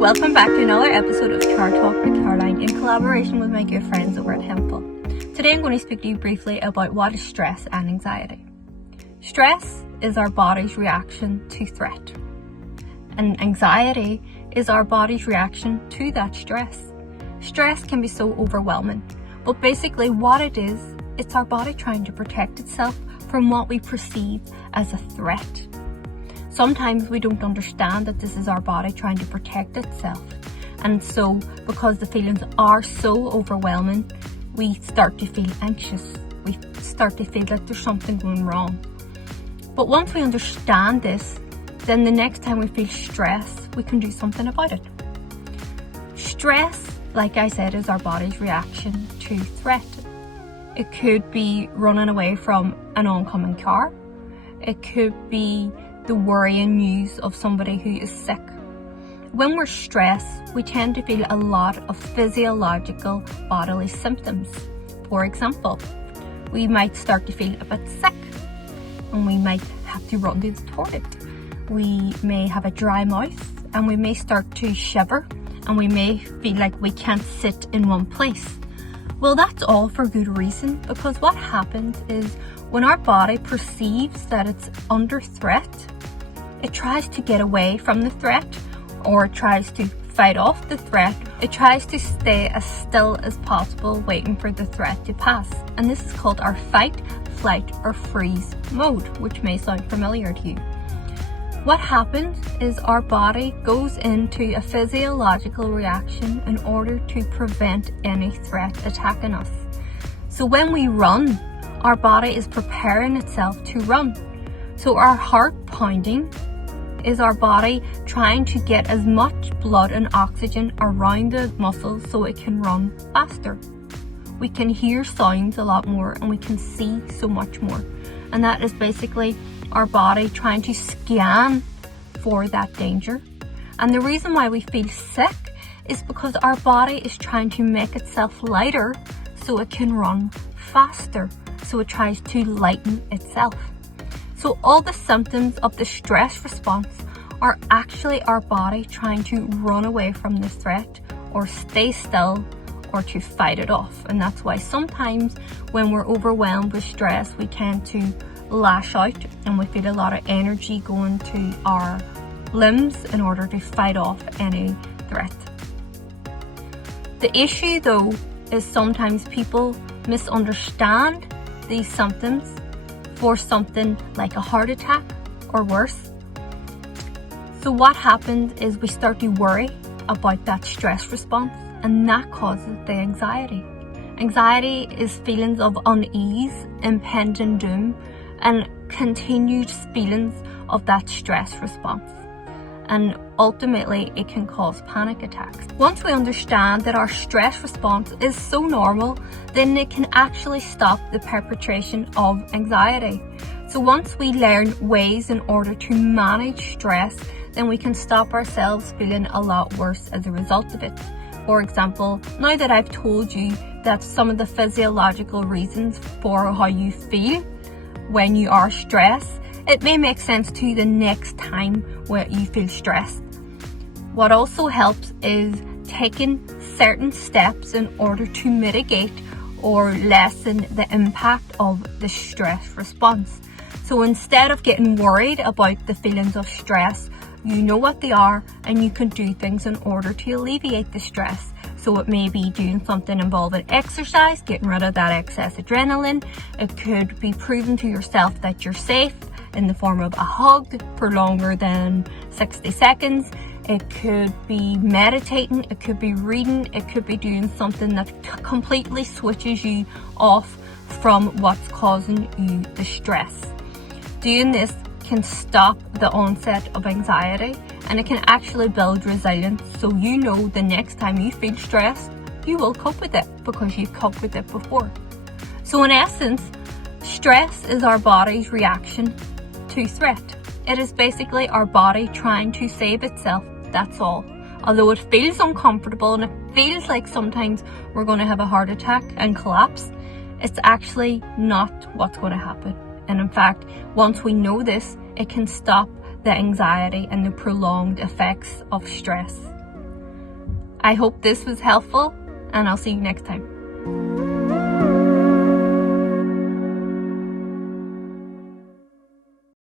Welcome back to another episode of Car Talk with Caroline in collaboration with my good friends over at Hempel. Today I'm going to speak to you briefly about what is stress and anxiety. Stress is our body's reaction to threat, and anxiety is our body's reaction to that stress. Stress can be so overwhelming, but basically what it is, it's our body trying to protect itself from what we perceive as a threat. Sometimes we don't understand that this is our body trying to protect itself. And so, because the feelings are so overwhelming, we start to feel anxious. We start to feel that there's something going wrong. But once we understand this, then the next time we feel stress, we can do something about it. Stress, like I said, is our body's reaction to threat. It could be running away from an oncoming car. It could be the worrying news of somebody who is sick. When we're stressed, we tend to feel a lot of physiological bodily symptoms. For example, we might start to feel a bit sick and we might have to run to the toilet. We may have a dry mouth and we may start to shiver and we may feel like we can't sit in one place. Well, that's all for good reason, because what happens is when our body perceives that it's under threat, it tries to get away from the threat, or it tries to fight off the threat. It tries to stay as still as possible, waiting for the threat to pass. And this is called our fight, flight, or freeze mode, which may sound familiar to you. What happens is our body goes into a physiological reaction in order to prevent any threat attacking us. So when we run, our body is preparing itself to run. So our heart pounding is our body trying to get as much blood and oxygen around the muscles so it can run faster. We can hear sounds a lot more and we can see so much more. And that is basically our body trying to scan for that danger. And the reason why we feel sick is because our body is trying to make itself lighter so it can run faster. So it tries to lighten itself. So all the symptoms of the stress response are actually our body trying to run away from the threat or stay still or to fight it off. And that's why sometimes when we're overwhelmed with stress, we tend to lash out and we feel a lot of energy going to our limbs in order to fight off any threat. The issue though is sometimes people misunderstand these symptoms for something like a heart attack or worse. So what happens is we start to worry about that stress response, and that causes the anxiety. Anxiety is feelings of unease, impending doom, and continued feelings of that stress response. And ultimately, it can cause panic attacks. Once we understand that our stress response is so normal, then it can actually stop the perpetration of anxiety. So once we learn ways in order to manage stress, then we can stop ourselves feeling a lot worse as a result of it. For example, now that I've told you that some of the physiological reasons for how you feel when you are stressed, it may make sense to you the next time where you feel stressed. What also helps is taking certain steps in order to mitigate or lessen the impact of the stress response. So instead of getting worried about the feelings of stress, you know what they are and you can do things in order to alleviate the stress. So it may be doing something involving exercise, getting rid of that excess adrenaline. It could be proving to yourself that you're safe in the form of a hug for longer than 60 seconds. It could be meditating, it could be reading, it could be doing something that completely switches you off from what's causing you the stress. Doing this can stop the onset of anxiety, and it can actually build resilience, so you know the next time you feel stressed, you will cope with it because you've coped with it before. So in essence, stress is our body's reaction to threat. It is basically our body trying to save itself, that's all. Although it feels uncomfortable and it feels like sometimes we're going to have a heart attack and collapse, it's actually not what's going to happen. And in fact, once we know this, it can stop the anxiety and the prolonged effects of stress. I hope this was helpful, and I'll see you next time.